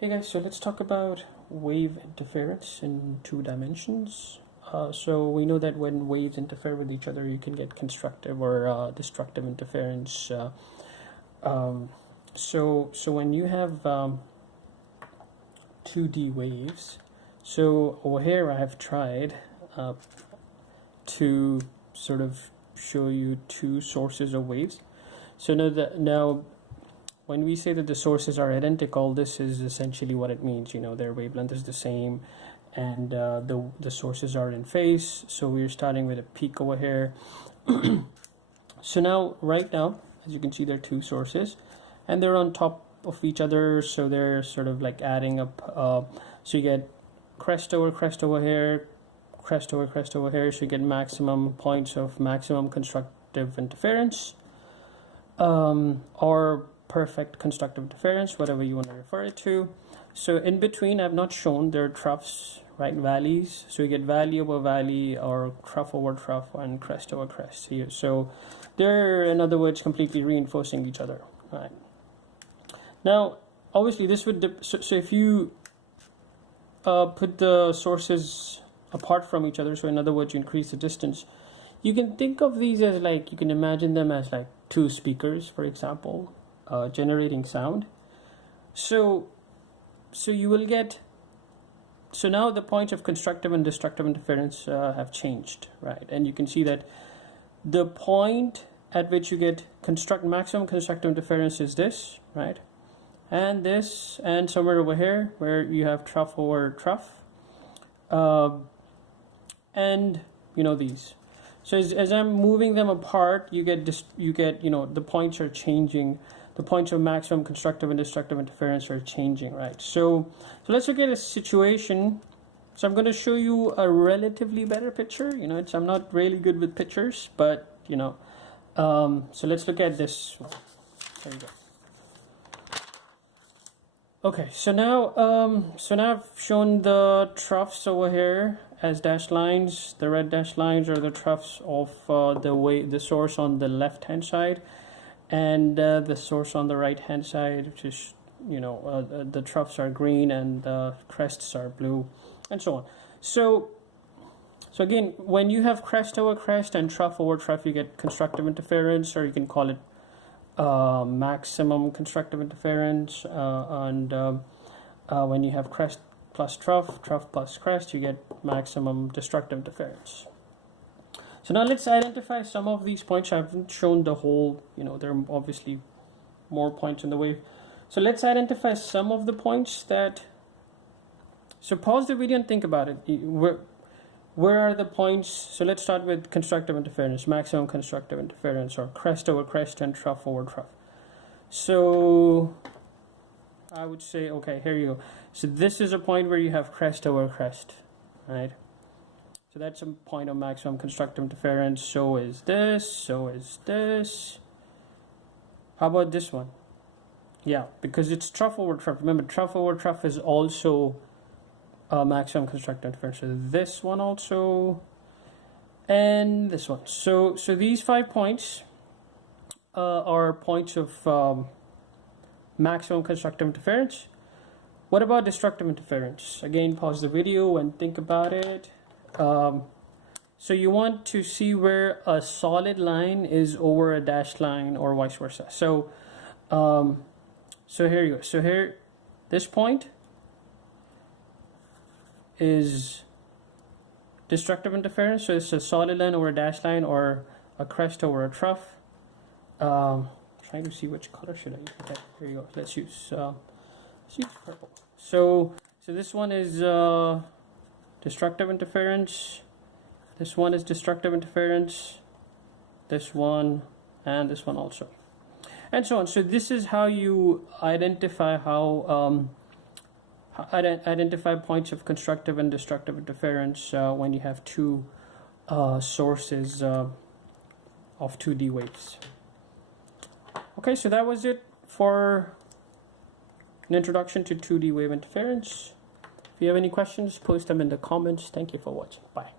Hey guys, so let's talk about wave interference in two dimensions. So we know that when waves interfere with each other, you can get constructive or destructive interference. So when you have 2D waves, so over here I have tried to sort of show you two sources of waves. So now when we say that the sources are identical, this is essentially what it means. You know, their wavelength is the same, and the sources are in phase. So we're starting with a peak over here. So now, right now, as you can see, there are two sources, and they're on top of each other. So they're sort of like adding up. So you get crest over here, crest over here. So you get maximum points of maximum constructive interference, or perfect constructive interference, whatever you want to refer it to. So in between, I've not shown there are troughs, right, valleys. So you get valley over valley, or trough over trough, and crest over crest here. So they're, in other words, completely reinforcing each other. Right. Now, obviously, this would so if you put the sources apart from each other, so in other words, you increase the distance, you can think of these as like, you can imagine them as like two speakers, for example, generating sound. So you will get, so now the points of constructive and destructive interference have changed, right? And you can see that the point at which you get maximum constructive interference is this, right? And this, and somewhere over here where you have trough over trough, and you know these. So as I'm moving them apart, you get the points are changing. The points of maximum constructive and destructive interference are changing, right? So let's look at a situation. So I'm going to show you a relatively better picture. You know, I'm not really good with pictures, but you know. So let's look at this one. There you go. Okay, so now I've shown the troughs over here as dashed lines. The red dashed lines are the troughs of the source on the left hand side, and the source on the right hand side, which is, you know, the troughs are green and the crests are blue, and so on. So again, when you have crest over crest and trough over trough, you get constructive interference, or you can call it maximum constructive interference, and when you have crest plus trough plus crest, you get maximum destructive interference. So now let's identify some of these points. I haven't shown the whole, you know, there are obviously more points in the wave. So let's identify some of the points that, so pause the video and think about it. Where are the points? So let's start with constructive interference, maximum constructive interference, or crest over crest and trough over trough. So I would say, okay, here you go. So this is a point where you have crest over crest, right? So that's a point of maximum constructive interference. So is this, so is this. How about this one? Yeah, because it's trough over trough. Remember, trough over trough is also maximum constructive interference. So this one also, and this one. So these 5 points are points of maximum constructive interference. What about destructive interference? Again, pause the video and think about it. So you want to see where a solid line is over a dashed line, or vice versa. So here you go. So here, this point is destructive interference. So it's a solid line over a dashed line, or a crest over a trough. Trying to see which color should I use. Okay, here you go. Let's use purple. So this one is destructive interference. This one is destructive interference. This one, and this one also, and so on. So this is how you identify identify points of constructive and destructive interference when you have two sources of 2D waves. Okay, so that was it for an introduction to 2D wave interference. If you have any questions, post them in the comments. Thank you for watching. Bye.